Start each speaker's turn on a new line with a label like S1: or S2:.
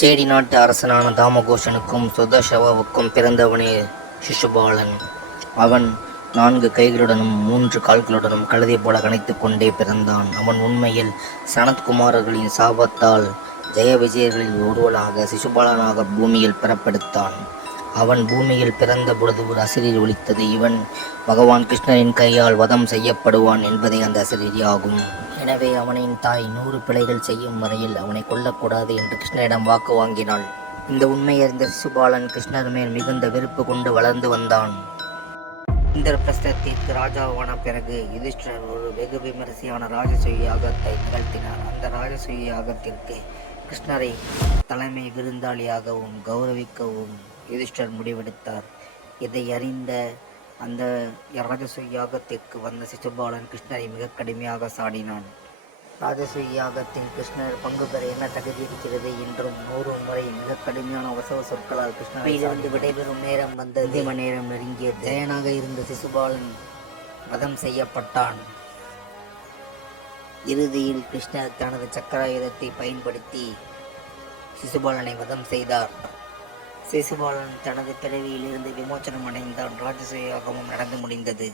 S1: சேடி நாட்டு அரசனான தாமகோஷனுக்கும் சுதசவாவுக்கும் பிறந்தவனே சிசுபாலன். அவன் நான்கு கைகளுடனும் மூன்று கால்களுடனும் கழுதை போல கணைத்து கொண்டே பிறந்தான். அவன் உண்மையில் சனத்குமாரர்களின் சாபத்தால் ஜெய விஜயர்களில் ஒருவனாக சிசுபாலனாக பூமியில் பிறப்பெடுத்தான். அவன் பூமியில் பிறந்த பொழுது ஒரு அசிரியர் ஒலித்தது இவன் பகவான் கிருஷ்ணரின் கையால் வதம் செய்யப்படுவான் என்பதே அந்த அசிரியாகும் எனவே அவனின் தாய் நூறு பிழைகள் செய்யும் வரையில் அவனை கொல்லக்கூடாது என்று கிருஷ்ணரிடம் வாக்கு வாங்கினாள். இந்த உண்மை அறிந்த சிசுபாலன் கிருஷ்ணர் மேல் மிகுந்த வெறுப்பு கொண்டு வளர்ந்து வந்தான். இந்திரபிரஸ்தத்திற்கு ராஜாவான பிறகு யுதிஷ்டர் ஒரு வெகு விமரிசையான ராஜசூய யாகத்தை நிகழ்த்தினார் அந்த ராஜசூய யாகத்திற்கு கிருஷ்ணரை தலைமை விருந்தாளியாகவும் கௌரவிக்கவும் யுதிஷ்டர் முடிவெடுத்தார். இதை அறிந்த அந்த ராஜசூய யாகத்திற்கு வந்த சிசுபாலன் கிருஷ்ணரை மிக கடுமையாக சாடினான். ராஜசூய யாகத்தில் கிருஷ்ணர் பங்கு பெற என்ன தகுதி இருக்கிறது என்றும் நூறு முறை மிக கடுமையான வசவ சொற்களால் கிருஷ்ணரிலிருந்து விடைபெறும் நேரம் வந்தது. மணி நேரம் நெருங்கிய ஜெயனாக இருந்த சிசுபாலன் வதம் செய்யப்பட்டான். இறுதியில் கிருஷ்ணர் தனது சக்கராயுதத்தை பயன்படுத்தி சிசுபாலனை வதம் செய்தார். சிசுபாலன் தனது பிறவியிலிருந்து விமோச்சனம் அடைந்தான் ராஜசூய யாகமும் நடந்து முடிந்தது.